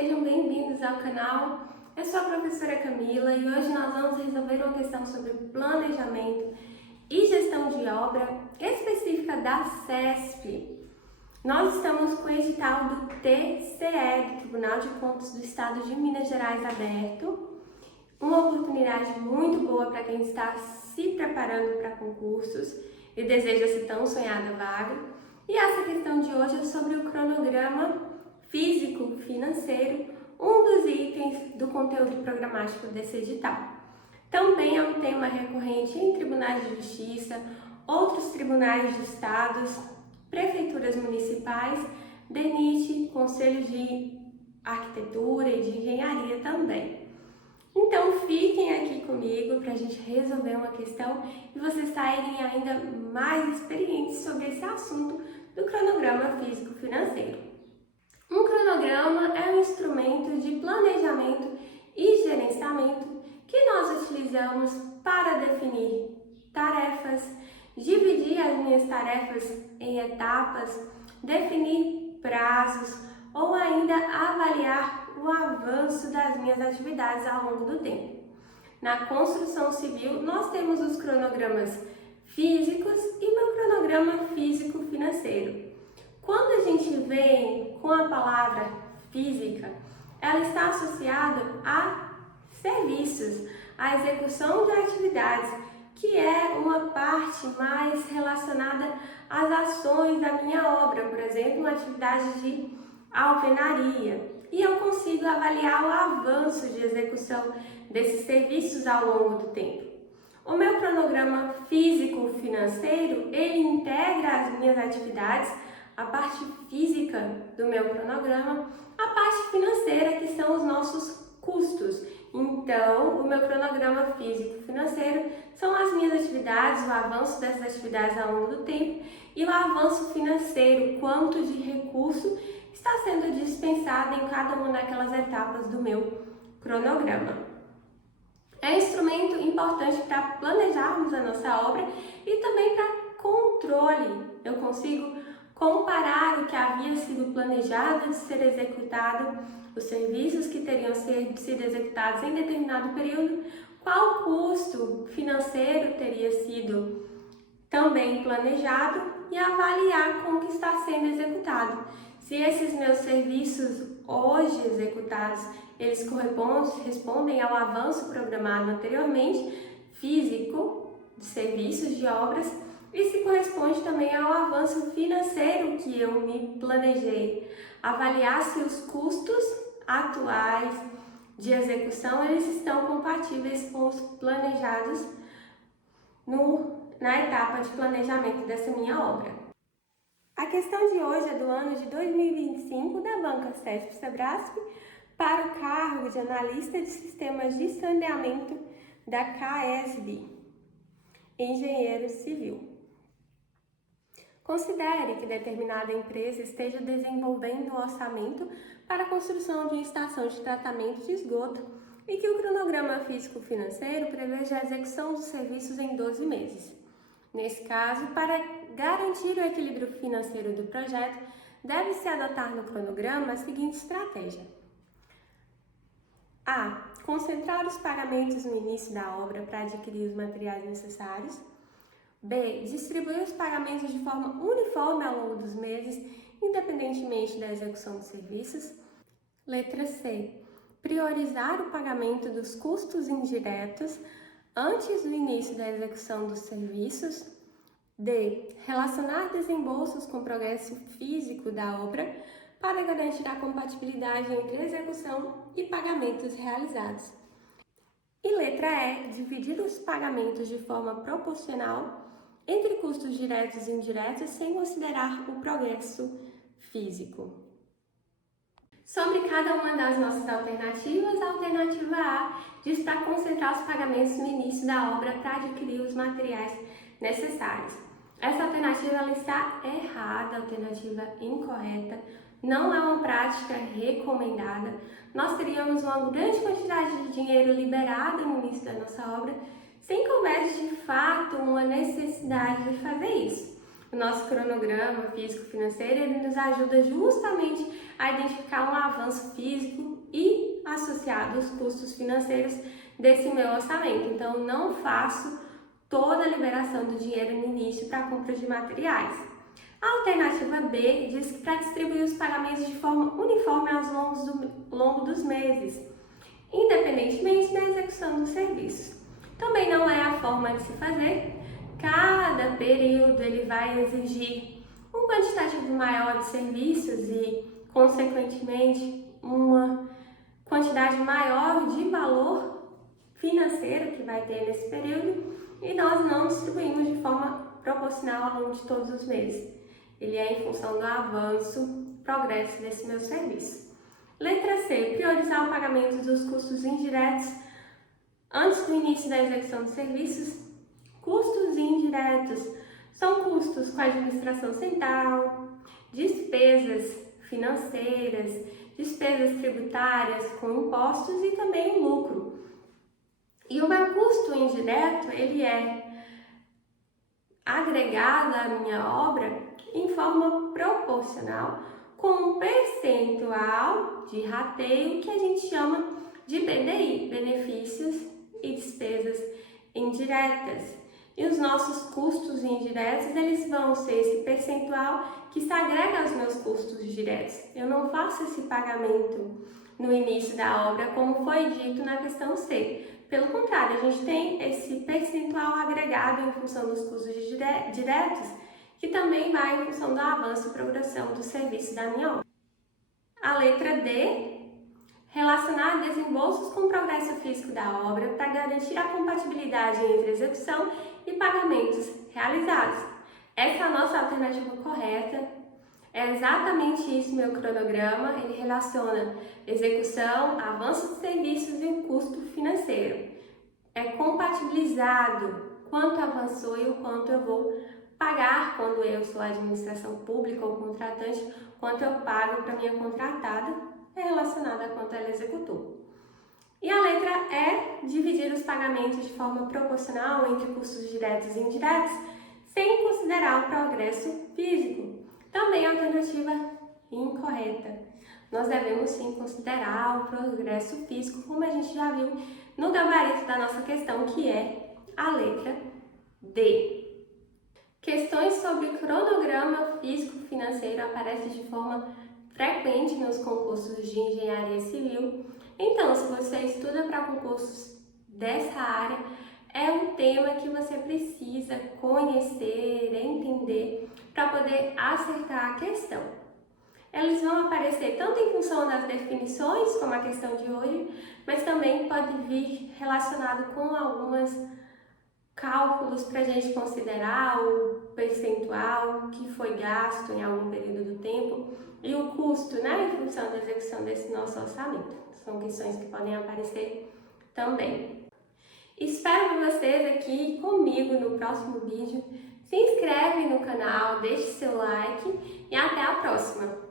sejam bem-vindos ao canal. Eu sou a professora Camila e hoje nós vamos resolver uma questão sobre planejamento e gestão de obra específica da CESP. Nós estamos com o edital do TCE, do Tribunal de Contas do Estado de Minas Gerais, aberto. Uma oportunidade muito boa para quem está se preparando para concursos e deseja essa tão sonhada vaga. E essa questão de hoje é sobre o cronograma físico-financeiro, um dos itens do conteúdo programático desse edital. Também é um tema recorrente em tribunais de justiça, outros tribunais de estados, prefeituras municipais, DENIT, conselhos de arquitetura e de engenharia também. Então fiquem aqui comigo para a gente resolver uma questão e vocês saírem ainda mais experientes sobre esse assunto do cronograma físico-financeiro. Um cronograma é um instrumento de planejamento e gerenciamento que nós utilizamos para definir tarefas, dividir as minhas tarefas em etapas, definir prazos ou ainda avaliar o avanço das minhas atividades ao longo do tempo. Na construção civil, nós temos os cronogramas físicos e meu cronograma físico-financeiro. Quando a gente vem com a palavra física, ela está associada a serviços, a execução de atividades, que é uma parte mais relacionada às ações da minha obra, por exemplo, uma atividade de alvenaria. E eu consigo avaliar o avanço de execução desses serviços ao longo do tempo. O meu cronograma físico-financeiro, ele integra as minhas atividades, a parte física do meu cronograma, a parte financeira, que são os nossos custos. Então, o meu cronograma físico-financeiro são as minhas atividades, o avanço dessas atividades ao longo do tempo e o avanço financeiro, quanto de recurso está sendo dispensado em cada uma daquelas etapas do meu cronograma. É um instrumento importante para planejarmos a nossa obra e também para controle. Eu consigo comparar o que havia sido planejado de ser executado, os serviços que teriam sido executados em determinado período, qual custo financeiro teria sido também planejado e avaliar como que está sendo executado. Se esses meus serviços hoje executados, eles respondem ao avanço programado anteriormente, físico, de serviços, de obras, e se corresponde também ao avanço financeiro que eu me planejei. Avaliar se os custos atuais de execução eles estão compatíveis com os planejados na etapa de planejamento dessa minha obra. A questão de hoje é do ano de 2025 da banca CESP-Sebrasp para o cargo de analista de sistemas de saneamento da CAESB, engenheiro civil. Considere que determinada empresa esteja desenvolvendo um orçamento para a construção de uma estação de tratamento de esgoto e que o cronograma físico-financeiro preveja a execução dos serviços em 12 meses. Nesse caso, para garantir o equilíbrio financeiro do projeto, deve-se adotar no cronograma a seguinte estratégia: A. Concentrar os pagamentos no início da obra para adquirir os materiais necessários. B. Distribuir os pagamentos de forma uniforme ao longo dos meses, independentemente da execução dos serviços. Letra C. Priorizar o pagamento dos custos indiretos antes do início da execução dos serviços. D. Relacionar desembolsos com o progresso físico da obra para garantir a compatibilidade entre execução e pagamentos realizados. E letra E. Dividir os pagamentos de forma proporcional entre custos diretos e indiretos sem considerar o progresso físico. Sobre cada uma das nossas alternativas, a alternativa A diz para concentrar os pagamentos no início da obra para adquirir os materiais necessários. Essa alternativa ela está errada, alternativa incorreta, não é uma prática recomendada. Nós teríamos uma grande quantidade de dinheiro liberado no início da nossa obra, sem que houvesse de fato uma necessidade de fazer isso. O nosso cronograma físico-financeiro ele nos ajuda justamente a identificar um avanço físico e associado aos custos financeiros desse meu orçamento. Então, eu não faço toda a liberação do dinheiro no início para a compra de materiais. A alternativa B diz que para distribuir os pagamentos de forma uniforme ao longo dos meses, independentemente da execução do serviço. Também não é a forma de se fazer. Cada período ele vai exigir um quantitativo maior de serviços e, consequentemente, uma quantidade maior de valor financeiro que vai ter nesse período, e nós não distribuímos de forma proporcional ao longo de todos os meses. Ele é em função do avanço, progresso desse meu serviço. Letra C. Priorizar o pagamento dos custos indiretos antes do início da execução de serviços. Custos indiretos são custos com a administração central, despesas financeiras, despesas tributárias com impostos e também o lucro. E o meu custo indireto, ele é agregado à minha obra em forma proporcional com um percentual de rateio que a gente chama de BDI, benefícios e despesas indiretas. E os nossos custos indiretos, eles vão ser esse percentual que se agrega aos meus custos diretos. Eu não faço esse pagamento no início da obra, como foi dito na questão C. Pelo contrário, a gente tem esse percentual agregado em função dos custos diretos, que também vai em função do avanço e progressão do serviço da minha obra. A letra D, relacionar desembolsos com o progresso físico da obra para garantir a compatibilidade entre execução e pagamentos realizados. Essa é a nossa alternativa correta. É exatamente isso meu cronograma. Ele relaciona execução, avanço de serviços e o custo financeiro. É compatibilizado quanto avançou e o quanto eu vou pagar quando eu sou administração pública ou contratante, quanto eu pago para minha contratada, é relacionado a quanto ela executou. E a letra E, dividir os pagamentos de forma proporcional entre custos diretos e indiretos, sem considerar o progresso físico. Também a alternativa incorreta. Nós devemos sim considerar o progresso físico, como a gente já viu no gabarito da nossa questão, que é a letra D. Questões sobre cronograma físico-financeiro aparecem de forma frequente nos concursos de engenharia civil. Então, se você estuda para concursos dessa área, é um tema que você precisa conhecer, entender, para poder acertar a questão. Eles vão aparecer tanto em função das definições, como a questão de hoje, mas também pode vir relacionado com algumas cálculos para a gente considerar o percentual que foi gasto em algum período do tempo e o custo, né, em função da execução desse nosso orçamento. São questões que podem aparecer também. Espero vocês aqui comigo no próximo vídeo. Se inscreve no canal, deixe seu like e até a próxima!